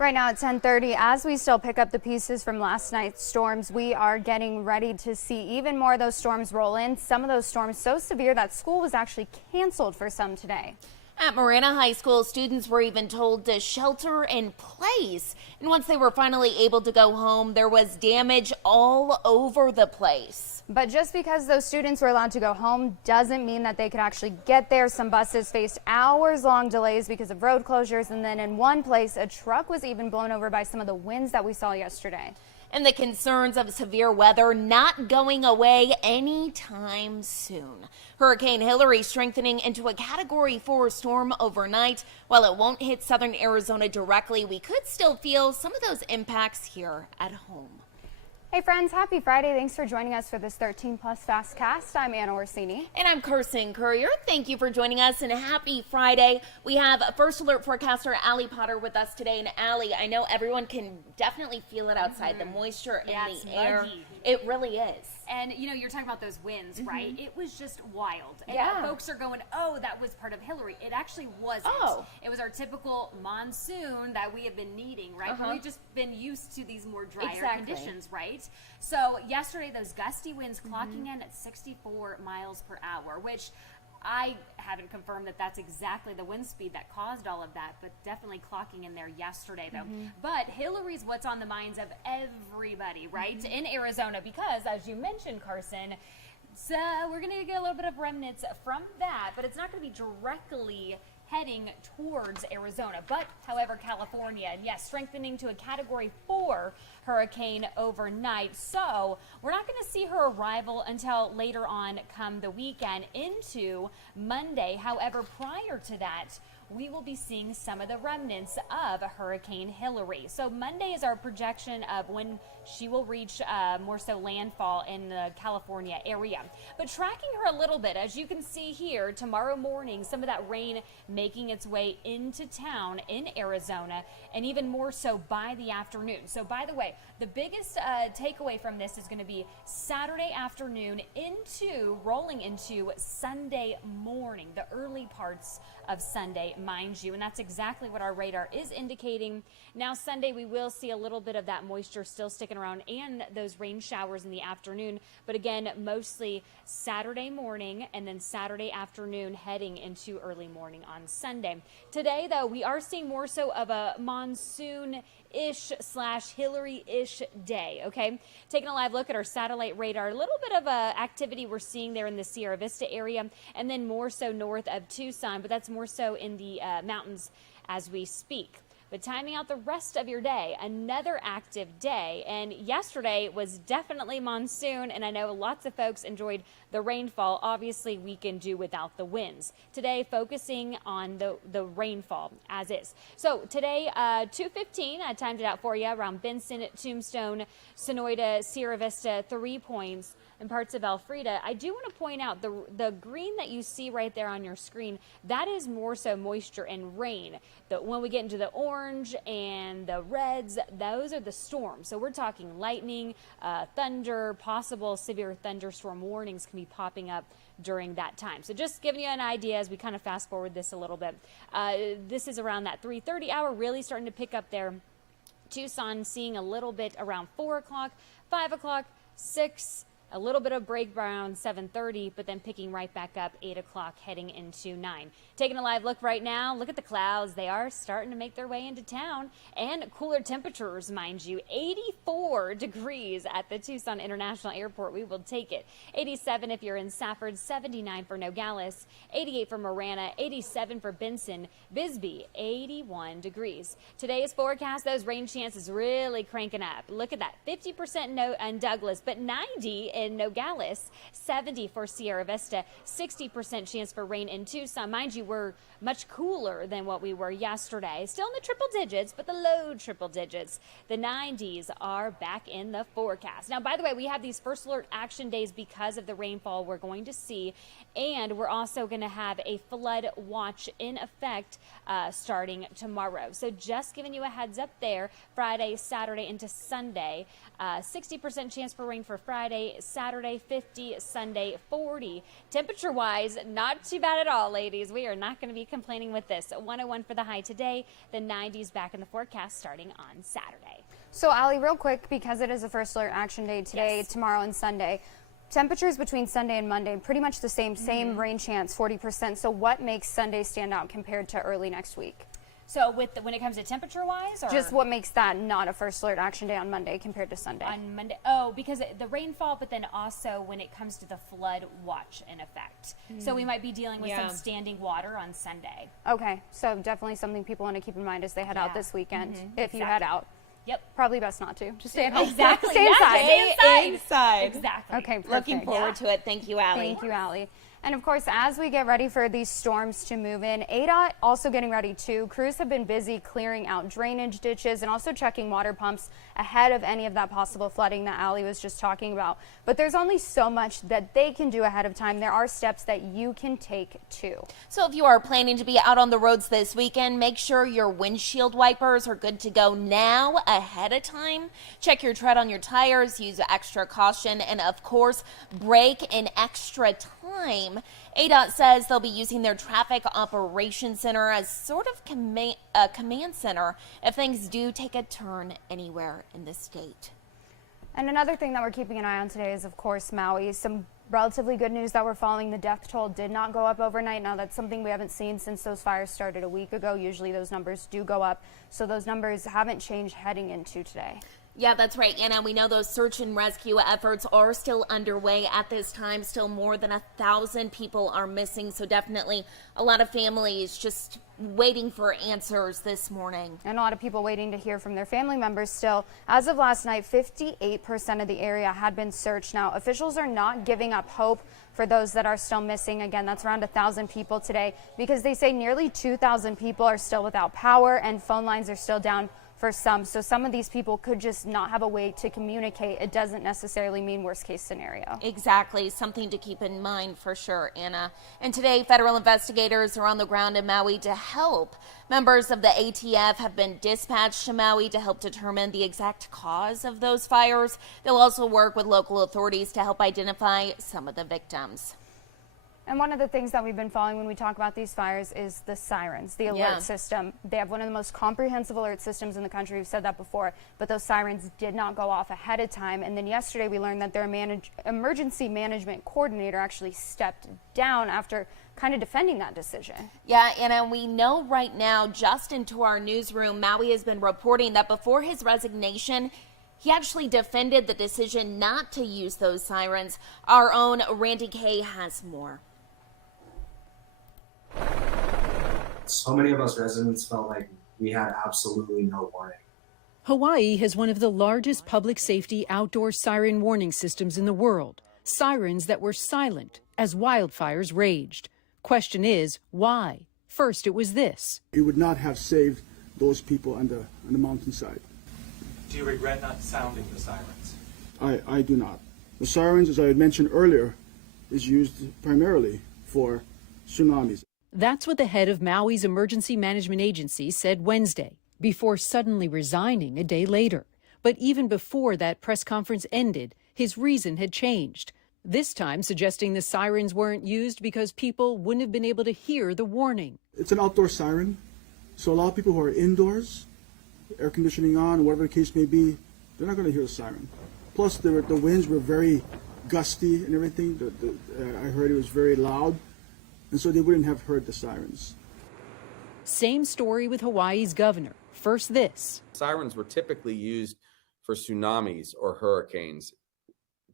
Right now at 10:30, as we still pick up the pieces from last night's storms, we are getting ready to see even more of those storms roll in. Some of those storms so severe that school was actually canceled for some today. At Marana High School, students were even told to shelter in place. And once they were finally able to go home, there was damage all over the place. But just because those students were allowed to go home doesn't mean that they could actually get there. Some buses faced hours-long delays because of road closures. And then in one place, a truck was even blown over by some of the winds that we saw yesterday. And the concerns of severe weather not going away anytime soon. Hurricane Hilary strengthening into a Category 4 storm overnight. While it won't hit southern Arizona directly, we could still feel some of those impacts here at home. Hey friends, happy Friday. Thanks for joining us for this 13 Plus FastCast. I'm Anna Orsini. And I'm Kirsten Courier. Thank you for joining us and happy Friday. We have First Alert forecaster Allie Potter with us today. And Allie, I know everyone can definitely feel it outside, the moisture in the air. Muggy. It really is. And, you know, you're talking about those winds, right? It was just wild. And Yeah. folks are going, oh, that was part of Hilary. It actually wasn't. Oh. It was our typical monsoon that we have been needing, right? We've just been used to these more drier Exactly. conditions, right? So yesterday, those gusty winds clocking in at 64 miles per hour, which I haven't confirmed that that's exactly the wind speed that caused all of that, but definitely clocking in there yesterday, though. But Hilary's what's on the minds of everybody, right, in Arizona, because, as you mentioned, Carson, so we're going to get a little bit of remnants from that, but it's not going to be directly heading towards Arizona, but however, California, and yes, strengthening to a Category 4 hurricane overnight. So we're not going to see her arrival until later on come the weekend into Monday. However, prior to that, we will be seeing some of the remnants of Hurricane Hilary. So Monday is our projection of when she will reach more so landfall in the California area. But tracking her a little bit, as you can see here, tomorrow morning, some of that rain making its way into town in Arizona, and even more so by the afternoon. So by the way, the biggest takeaway from this is going to be Saturday afternoon rolling into Sunday morning, the early parts of Sunday, mind you, and that's exactly what our radar is indicating. Now Sunday we will see a little bit of that moisture still sticking around and those rain showers in the afternoon, but again mostly Saturday morning and then Saturday afternoon heading into early morning on Sunday. Today though, we are seeing more so of a monsoon-ish / Hilary-ish day, okay? Taking a live look at our satellite radar, a little bit of activity we're seeing there in the Sierra Vista area, and then more so north of Tucson, but that's more so in the mountains as we speak. But timing out the rest of your day, another active day. And yesterday was definitely monsoon, and I know lots of folks enjoyed the rainfall. Obviously, we can do without the winds. Today, focusing on the rainfall as is. So today, 2:15, I timed it out for you, around Benson, Tombstone, Sonoyta, Sierra Vista, 3 points, and parts of Elfrida. I do want to point out the green that you see right there on your screen, that is more so moisture and rain. When we get into the orange and the reds, those are the storms. So we're talking lightning, thunder, possible severe thunderstorm warnings can be popping up during that time. So just giving you an idea as we kind of fast forward this a little bit. This is around that 3:30 hour, really starting to pick up there. Tucson seeing a little bit around 4 o'clock, 5 o'clock, 6, a little bit of break around 7:30, but then picking right back up 8 o'clock heading into 9. Taking a live look right now, look at the clouds. They are starting to make their way into town, and cooler temperatures, mind you. 84 degrees at the Tucson International Airport. We will take it. 87 if you're in Safford, 79 for Nogales, 88 for Marana, 87 for Benson, Bisbee, 81 degrees. Today's forecast, those rain chances really cranking up. Look at that, 50% in Douglas, but 90 in Nogales, 70 for Sierra Vista, 60% chance for rain in Tucson. Mind you, we're much cooler than what we were yesterday. Still in the triple digits, but the low triple digits. The 90s are back in the forecast. Now, by the way, we have these first alert action days because of the rainfall we're going to see And we're also going to have a flood watch in effect starting tomorrow. So just giving you a heads up there, Friday, Saturday into Sunday. 60% chance for rain for Friday, Saturday 50, Sunday 40. Temperature-wise, not too bad at all, ladies. We are not going to be complaining with this. 101 for the high today, the 90s back in the forecast starting on Saturday. So, Allie, real quick, because it is a first alert action day today, Yes. tomorrow, and Sunday, temperatures between Sunday and Monday, pretty much the same rain chance, 40%. So what makes Sunday stand out compared to early next week? So when it comes to temperature-wise? Or Just what makes that not a first alert action day on Monday compared to Sunday? on Monday? Oh, because the rainfall, but then also when it comes to the flood watch in effect. So we might be dealing with some standing water on Sunday. Okay, so definitely something people want to keep in mind as they head out this weekend, if you head out. Yep. Probably best not to. Just stay at home. Exactly. Stay Yeah, inside. stay inside. Exactly. Okay, perfect. Looking forward to it. Thank you, Allie. Thank you, Allie. And of course, as we get ready for these storms to move in, ADOT also getting ready too. Crews have been busy clearing out drainage ditches and also checking water pumps ahead of any of that possible flooding that Allie was just talking about. But there's only so much that they can do ahead of time. There are steps that you can take too. So if you are planning to be out on the roads this weekend, make sure your windshield wipers are good to go now ahead of time. Check your tread on your tires, use extra caution, and of course, brake in extra time. ADOT says they'll be using their Traffic Operations Center as sort of a command center if things do take a turn anywhere in the state. And another thing that we're keeping an eye on today is, of course, Maui. Some relatively good news that we're following. The death toll did not go up overnight. Now, that's something we haven't seen since those fires started a week ago. Usually those numbers do go up. So those numbers haven't changed heading into today. Yeah, that's right, Anna. We know those search and rescue efforts are still underway at this time. Still more than 1,000 people are missing. So definitely a lot of families just waiting for answers this morning. And a lot of people waiting to hear from their family members still. As of last night, 58% of the area had been searched. Now, officials are not giving up hope for those that are still missing. Again, that's around 1,000 people today, because they say nearly 2,000 people are still without power and phone lines are still down for some. So some of these people could just not have a way to communicate. It doesn't necessarily mean worst case scenario. Exactly. Something to keep in mind for sure, Anna. And today, federal investigators are on the ground in Maui to help. Members of the ATF have been dispatched to Maui to help determine the exact cause of those fires. They'll also work with local authorities to help identify some of the victims. And one of the things that we've been following when we talk about these fires is the sirens, the alert system. They have one of the most comprehensive alert systems in the country. We've said that before, but those sirens did not go off ahead of time. And then yesterday we learned that their emergency management coordinator actually stepped down after kind of defending that decision. Yeah, and we know right now, just into our newsroom, Maui has been reporting that before his resignation, he actually defended the decision not to use those sirens. Our own Randy Kay has more. So many of us residents felt like we had absolutely no warning. Hawaii has one of the largest public safety outdoor siren warning systems in the world. Sirens that were silent as wildfires raged. Question is, why? First, it was this. It would not have saved those people on the mountainside. Do you regret not sounding the sirens? I do not. The sirens, as I had mentioned earlier, is used primarily for tsunamis. That's what the head of Maui's Emergency Management Agency said Wednesday, before suddenly resigning a day later. But even before that press conference ended, his reason had changed. This time suggesting the sirens weren't used because people wouldn't have been able to hear the warning. It's an outdoor siren, so a lot of people who are indoors, air conditioning on, whatever the case may be, they're not going to hear the siren. Plus, the winds were very gusty and everything. I heard it was very loud, and so they wouldn't have heard the sirens. Same story with Hawaii's governor. First this. Sirens were typically used for tsunamis or hurricanes.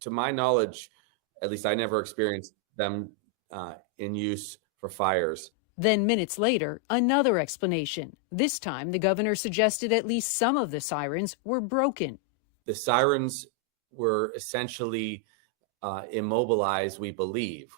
To my knowledge, at least I never experienced them in use for fires. Then minutes later, another explanation. This time, the governor suggested at least some of the sirens were broken. The sirens were essentially immobilized, we believe,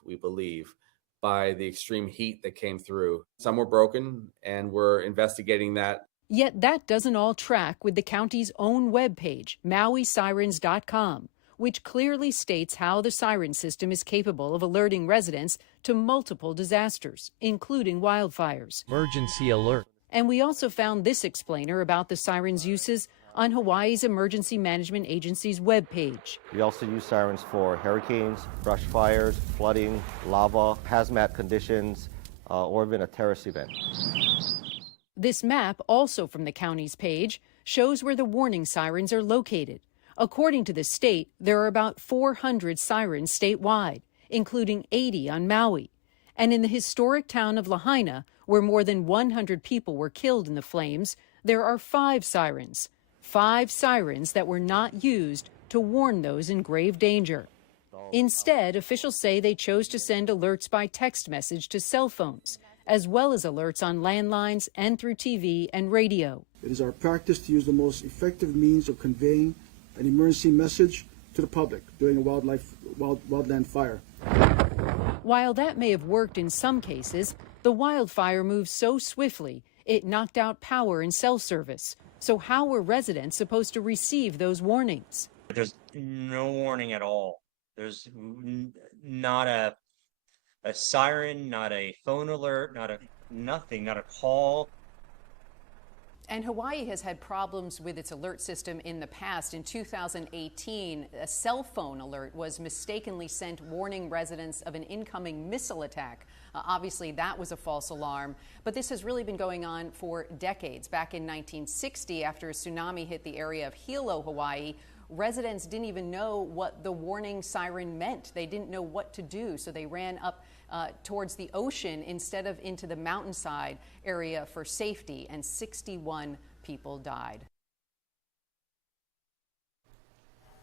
by the extreme heat that came through. Some were broken, and we're investigating that. Yet that doesn't all track with the county's own webpage, MauiSirens.com, which clearly states how the siren system is capable of alerting residents to multiple disasters, including wildfires. Emergency alert. And we also found this explainer about the siren's uses on Hawaii's Emergency Management Agency's webpage. We also use sirens for hurricanes, brush fires, flooding, lava, hazmat conditions, or even a terrorist event. This map, also from the county's page, shows where the warning sirens are located. According to the state, there are about 400 sirens statewide, including 80 on Maui. And in the historic town of Lahaina, where more than 100 people were killed in the flames, there are 5 sirens. 5 sirens that were not used to warn those in grave danger. Instead, officials say they chose to send alerts by text message to cell phones, as well as alerts on landlines and through TV and radio. It is our practice to use the most effective means of conveying an emergency message to the public during a wildland fire. While that may have worked in some cases, the wildfire moved so swiftly it knocked out power and cell service. So how were residents supposed to receive those warnings? There's no warning at all. There's not a siren, not a phone alert, nothing, not a call. And Hawaii has had problems with its alert system in the past. In 2018, a cell phone alert was mistakenly sent warning residents of an incoming missile attack. Obviously, that was a false alarm. But this has really been going on for decades. Back in 1960, after a tsunami hit the area of Hilo, Hawaii, residents didn't even know what the warning siren meant. They didn't know what to do, so they ran up towards the ocean instead of into the mountainside area for safety, and 61 people died.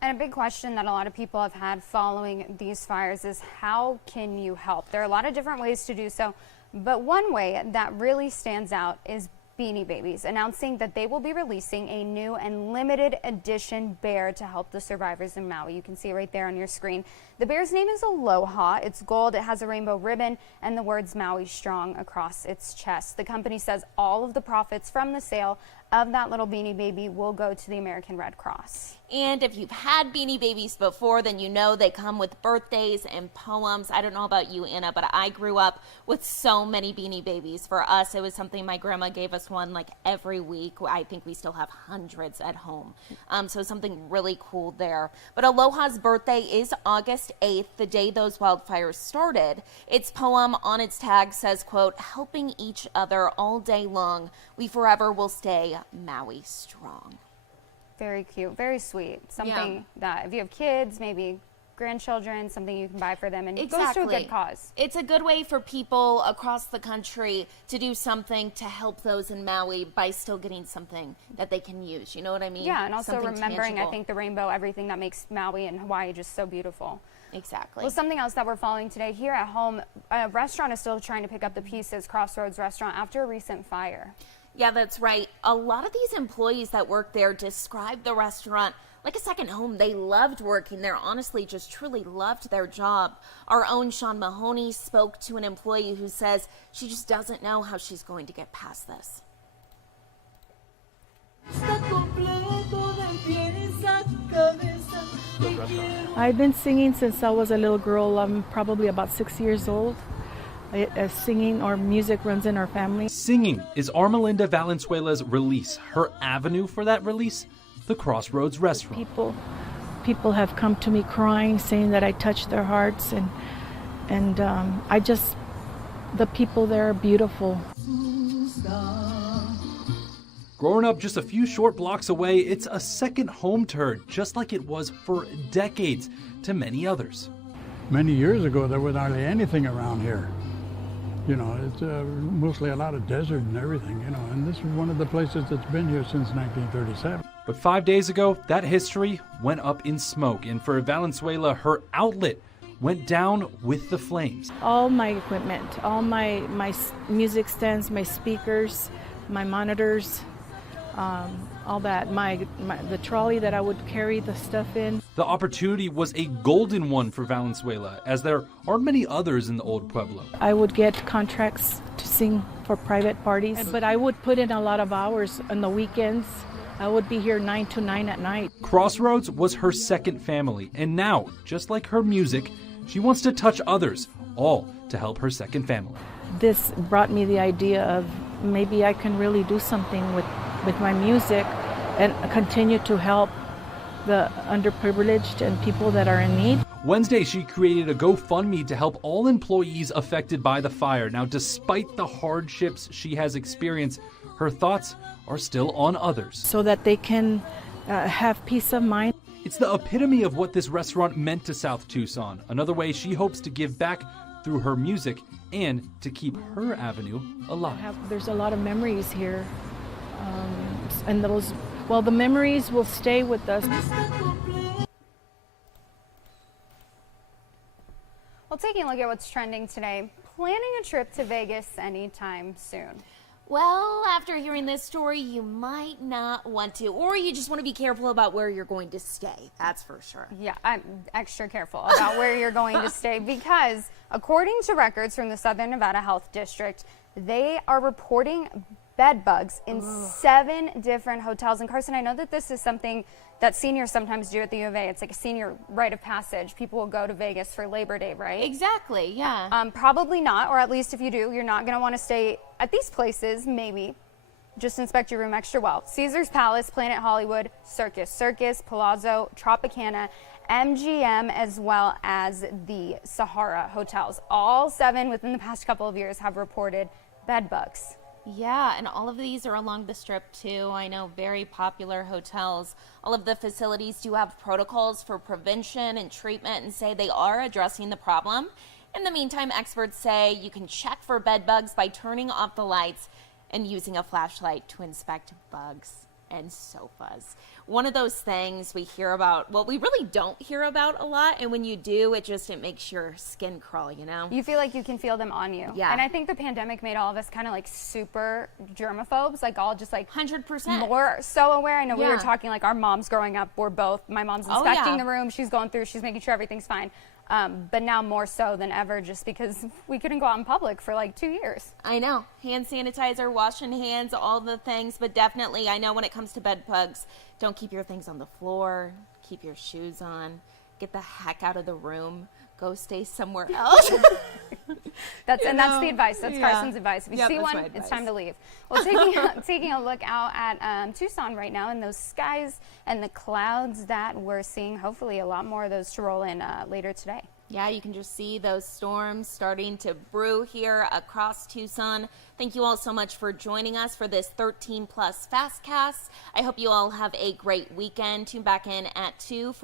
And a big question that a lot of people have had following these fires is how can you help? There are a lot of different ways to do so, but one way that really stands out is Beanie Babies, announcing that they will be releasing a new and limited edition bear to help the survivors in Maui. You can see it right there on your screen. The bear's name is Aloha. It's gold, it has a rainbow ribbon, and the words Maui Strong across its chest. The company says all of the profits from the sale of that little Beanie Baby will go to the American Red Cross. And if you've had Beanie Babies before, then you know they come with birthdays and poems. I don't know about you, Anna, but I grew up with so many Beanie Babies. For us, it was something my grandma gave us one like every week. I think we still have hundreds at home. So something really cool there. But Aloha's birthday is August 8th, the day those wildfires started. Its poem on its tag says, quote, helping each other all day long. We forever will stay Maui strong. Very cute, very sweet. Something that if you have kids, maybe grandchildren, something you can buy for them, and it goes to a good cause. It's a good way for people across the country to do something to help those in Maui by still getting something that they can use. You know what I mean? Yeah, and also Something remembering, tangible. I think, the rainbow, everything that makes Maui and Hawaii just so beautiful. Exactly. Well, something else that we're following today here at home, a restaurant is still trying to pick up the pieces, Crossroads Restaurant, after a recent fire. Yeah, that's right. A lot of these employees that work there describe the restaurant like a second home. They loved working there, honestly, just truly loved their job. Our own Sean Mahoney spoke to an employee who says she just doesn't know how she's going to get past this. I've been singing since I was a little girl. I'm probably about 6 years old. Singing or music runs in our family. Singing is Armelinda Valenzuela's release. Her avenue for that release, the Crossroads Restaurant. People have come to me crying, saying that I touched their hearts, and the people there are beautiful. Growing up just a few short blocks away, it's a second home to her, just like it was for decades to many others. Many years ago, there was hardly anything around here. You know, it's mostly a lot of desert and everything, you know, and this is one of the places that's been here since 1937. But 5 days ago, that history went up in smoke, and for Valenzuela, her outlet went down with the flames. All my equipment, all my music stands, my speakers, my monitors, all that, the trolley that I would carry the stuff in. The opportunity was a golden one for Valenzuela, as there are many others in the old Pueblo. I would get contracts to sing for private parties, but I would put in a lot of hours on the weekends I would be here 9 to 9 at night. Crossroads was her second family, and now, just like her music, she wants to touch others, all to help her second family. This brought me the idea of maybe I can really do something with my music and continue to help the underprivileged and people that are in need. Wednesday, she created a GoFundMe to help all employees affected by the fire. Now, despite the hardships she has experienced, her thoughts are still on others. So that they can have peace of mind. It's the epitome of what this restaurant meant to South Tucson. Another way she hopes to give back through her music and to keep her avenue alive. There's a lot of memories here. And the memories will stay with us. Well, taking a look at what's trending today, planning a trip to Vegas anytime soon. Well, after hearing this story, you might not want to, or you just want to be careful about where you're going to stay. That's for sure. Yeah, I'm extra careful about where you're going to stay because according to records from the Southern Nevada Health District, they are reporting bed bugs in 7 different hotels. And Carson, I know that this is something that seniors sometimes do at the U of A. It's like a senior rite of passage. People will go to Vegas for Labor Day, right? Exactly, yeah. Probably not, or at least if you do, you're not going to want to stay at these places, maybe. Just inspect your room extra well. Caesar's Palace, Planet Hollywood, Circus, Palazzo, Tropicana, MGM, as well as the Sahara hotels. All 7 within the past couple of years have reported bed bugs. Yeah, and all of these are along the Strip, too. I know, very popular hotels. All of the facilities do have protocols for prevention and treatment and say they are addressing the problem. In the meantime, experts say you can check for bed bugs by turning off the lights and using a flashlight to inspect bugs and sofas. One of those things we hear about, well, we really don't hear about a lot, and when you do, it makes your skin crawl, you know? You feel like you can feel them on you. Yeah. And I think the pandemic made all of us kind of like super germaphobes, like all just like 100%. more so aware. I know we were Yeah. talking like our moms growing up were both, my mom's Oh, inspecting yeah. the room, she's going through, she's making sure everything's fine. But now more so than ever, just because we couldn't go out in public for like 2 years. I know. Hand sanitizer, washing hands, all the things. But definitely, I know when it comes to bed bugs, don't keep your things on the floor. Keep your shoes on. Get the heck out of the room. Go stay somewhere else. That's the advice. That's Yeah. Carson's advice. If you Yep, see that's one, my it's advice. time to leave. Well, taking a look out at Tucson right now and those skies and the clouds that we're seeing. Hopefully, a lot more of those to roll in later today. Yeah, you can just see those storms starting to brew here across Tucson. Thank you all so much for joining us for this 13 plus FastCast. I hope you all have a great weekend. Tune back in at 2 for